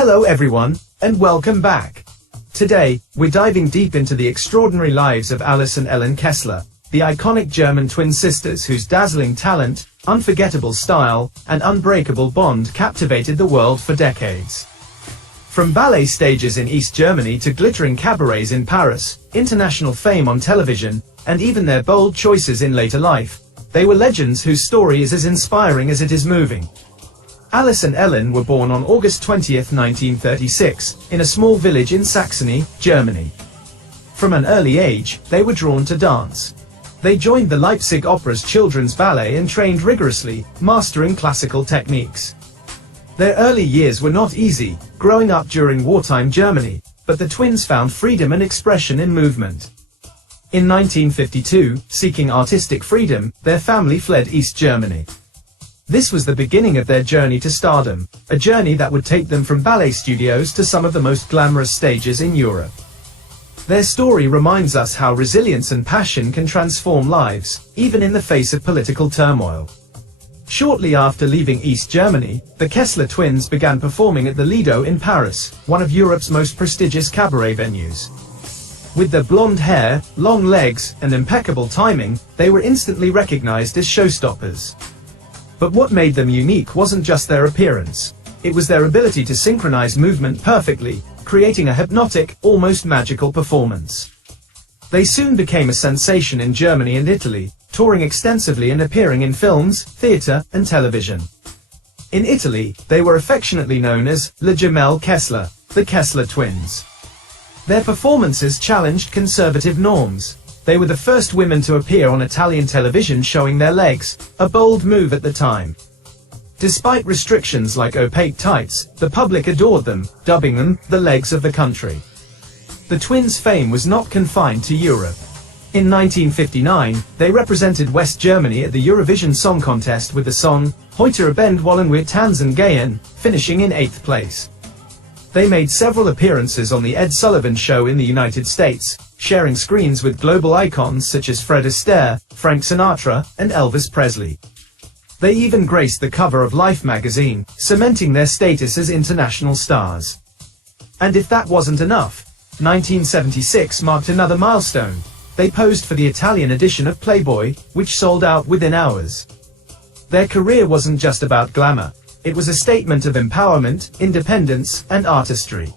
Hello everyone, and welcome back. Today, we're diving deep into the extraordinary lives of Alice and Ellen Kessler, the iconic German twin sisters whose dazzling talent, unforgettable style, and unbreakable bond captivated the world for decades. From ballet stages in East Germany to glittering cabarets in Paris, international fame on television, and even their bold choices in later life, they were legends whose story is as inspiring as it is moving. Alice and Ellen were born on August 20, 1936, in a small village in Saxony, Germany. From an early age, they were drawn to dance. They joined the Leipzig Opera's children's ballet and trained rigorously, mastering classical techniques. Their early years were not easy, growing up during wartime Germany, but the twins found freedom and expression in movement. In 1952, seeking artistic freedom, their family fled East Germany. This was the beginning of their journey to stardom, a journey that would take them from ballet studios to some of the most glamorous stages in Europe. Their story reminds us how resilience and passion can transform lives, even in the face of political turmoil. Shortly after leaving East Germany, the Kessler twins began performing at the Lido in Paris, one of Europe's most prestigious cabaret venues. With their blonde hair, long legs, and impeccable timing, they were instantly recognized as showstoppers. But what made them unique wasn't just their appearance. It was their ability to synchronize movement perfectly, creating a hypnotic, almost magical performance. They soon became a sensation in Germany and Italy, touring extensively and appearing in films, theater, and television. In Italy, they were affectionately known as Le Gemelle Kessler, the Kessler twins. Their performances challenged conservative norms. They were the first women to appear on Italian television showing their legs, a bold move at the time. Despite restrictions like opaque tights, the public adored them, dubbing them the legs of the country. The twins' fame was not confined to Europe. In 1959, they represented West Germany at the Eurovision Song Contest with the song, Heute Abend wollen wir tanzen gehen, finishing in 8th place. They made several appearances on The Ed Sullivan Show in the United States, sharing screens with global icons such as Fred Astaire, Frank Sinatra, and Elvis Presley. They even graced the cover of Life magazine, cementing their status as international stars. And if that wasn't enough, 1976 marked another milestone. They posed for the Italian edition of Playboy, which sold out within hours. Their career wasn't just about glamour. It was a statement of empowerment, independence, and artistry.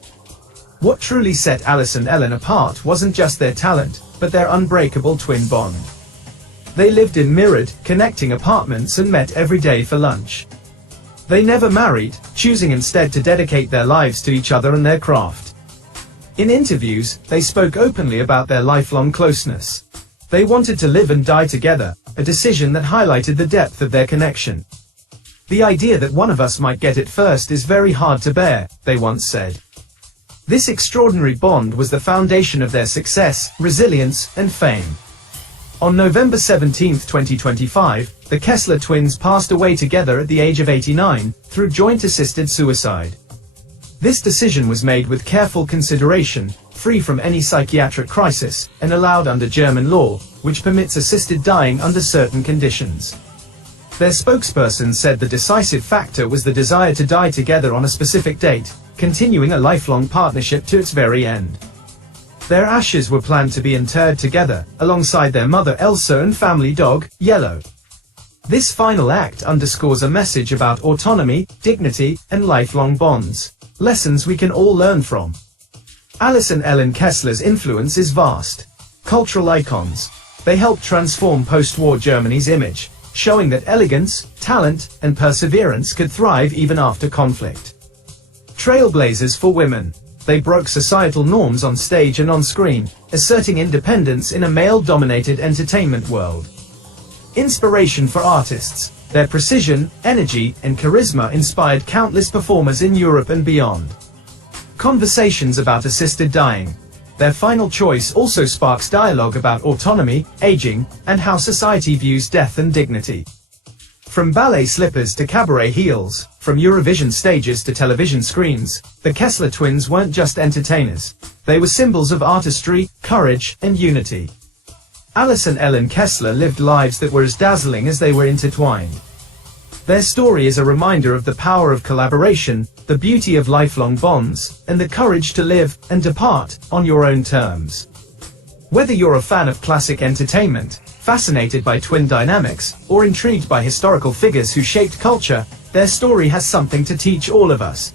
What truly set Alice and Ellen apart wasn't just their talent, but their unbreakable twin bond. They lived in mirrored, connecting apartments and met every day for lunch. They never married, choosing instead to dedicate their lives to each other and their craft. In interviews, they spoke openly about their lifelong closeness. They wanted to live and die together, a decision that highlighted the depth of their connection. The idea that one of us might get it first is very hard to bear, they once said. This extraordinary bond was the foundation of their success, resilience, and fame. On November 17, 2025, the Kessler twins passed away together at the age of 89, through joint-assisted suicide. This decision was made with careful consideration, free from any psychiatric crisis, and allowed under German law, which permits assisted dying under certain conditions. Their spokesperson said the decisive factor was the desire to die together on a specific date, continuing a lifelong partnership to its very end. Their ashes were planned to be interred together, alongside their mother Elsa and family dog, Yellow. This final act underscores a message about autonomy, dignity, and lifelong bonds, lessons we can all learn from. Alice and Ellen Kessler's influence is vast. Cultural icons. They helped transform post-war Germany's image, showing that elegance, talent, and perseverance could thrive even after conflict. Trailblazers for women. They broke societal norms on stage and on screen, asserting independence in a male-dominated entertainment world. Inspiration for artists. Their precision, energy, and charisma inspired countless performers in Europe and beyond. Conversations about assisted dying. Their final choice also sparks dialogue about autonomy, aging, and how society views death and dignity. From ballet slippers to cabaret heels, from Eurovision stages to television screens, the Kessler twins weren't just entertainers. They were symbols of artistry, courage, and unity. Alice and Ellen Kessler lived lives that were as dazzling as they were intertwined. Their story is a reminder of the power of collaboration, the beauty of lifelong bonds, and the courage to live and depart on your own terms. Whether you're a fan of classic entertainment, fascinated by twin dynamics, or intrigued by historical figures who shaped culture, their story has something to teach all of us.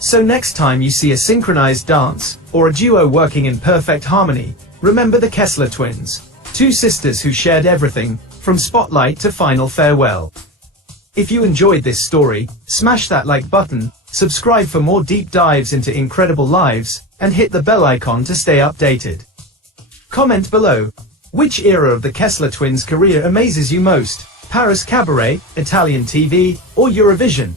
So next time you see a synchronized dance, or a duo working in perfect harmony, remember the Kessler twins, two sisters who shared everything, from spotlight to final farewell. If you enjoyed this story, smash that like button, subscribe for more deep dives into incredible lives, and hit the bell icon to stay updated. Comment below, which era of the Kessler twins' career amazes you most? Paris Cabaret, Italian TV, or Eurovision?